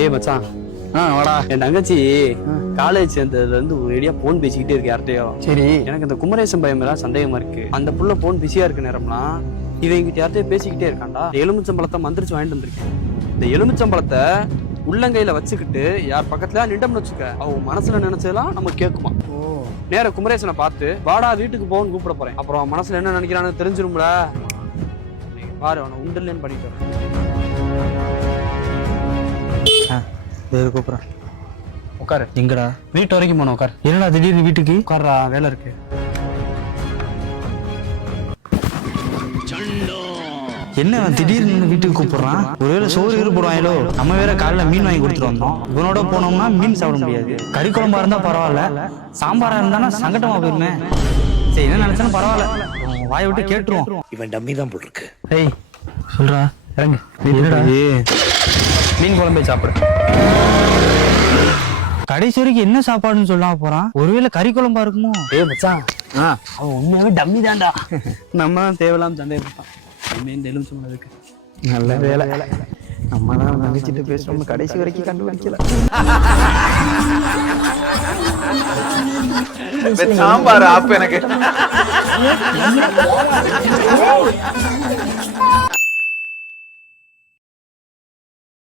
டேய் மச்சான். ஆ வாடா. என் தங்கச்சி காலேஜ் சேர்ந்ததுல இருந்து ஒரு ஐடியா போன் பேசிக்கிட்டே இருக்கு யார்கிட்டயோ. சரி. எனக்கு இந்த குமரேசன் பையன் மேல சந்தேகமா இருக்கு. அந்த புள்ள போன் பிஸியா இருக்க நேரம்லாம் இவன் எங்கிட்ட யார்கிட்டயோ பேசிக்கிட்டே இருக்கான்டா. இந்த எலுமிச்சம்பழத்தை மந்திரிச்சு வாங்கிட்டு வந்திருக்கேன். இந்த எலுமிச்சம்பழத்தை உள்ளங்கையில வச்சுக்கிட்டு யார் பக்கத்துல நின்றம்னு வச்சுக்க அவ மனசுல நினைச்சதெல்லாம் நம்ம கேட்குமா? நேர குமரேசனை பார்த்து வாடா வீட்டுக்கு போன்னு கூப்பிட போறேன். அப்புறம் அவன் மனசுல என்ன நினைக்கிறான்னு தெரிஞ்சிரும்ல. பாரு அவனை உண்டல்லேன்னு பண்ணிட்டு. வேறு கூப்பிட்றேன். உட்காரு. எங்கடா? வீட்டு வரைக்கும் போனோம் உட்காரு. என்னடா திடீர்னு வீட்டுக்கு? உட்கார்றா வேலை இருக்கு. என்ன திடீர்னு வீட்டுக்கு கூப்பிடுறான்? ஒருவேளை சோறு கீறு போடுவாங்களோ? நம்ம வேற காலைல மீன் வாங்கி கொடுத்துட்டு வந்தோம். இவனோட போனோம்னா மீன் சாப்பிட முடியாது. கறி குழம்பா இருந்தா பரவாயில்ல. சாம்பாரா இருந்தானா சங்கட்டமா போயிருமே. சரி என்ன நினைச்சாலும் பரவாயில்ல. வாயை விட்டு கேட்டுருவோம். இவன் டம்மி தான் போல் இருக்கு ஏய் சொல்றா. இறங்கு. என்னடா? மீன் குழம்பே சாப்பிடு. கடைசி வரைக்கும் என்ன சாப்பாடுன்னு சொல்லாம போறான்? ஒருவேளை கறி குழம்பா இருக்குமோ? ஏய் மச்சான். ஆ. அவன் உண்மையாவே டம்மி தான்டா. நம்ம தான் தேவையில்லாம இந்த எலுமிச்சம் பழம் இருக்கு? நல்ல வேலை. நம்ம தான் நினைச்சிட்டு பேசுறோம். கடைசி வரைக்கும் கண்டுபிடிக்கல. சாம்பார் ஆப்பு எனக்கு.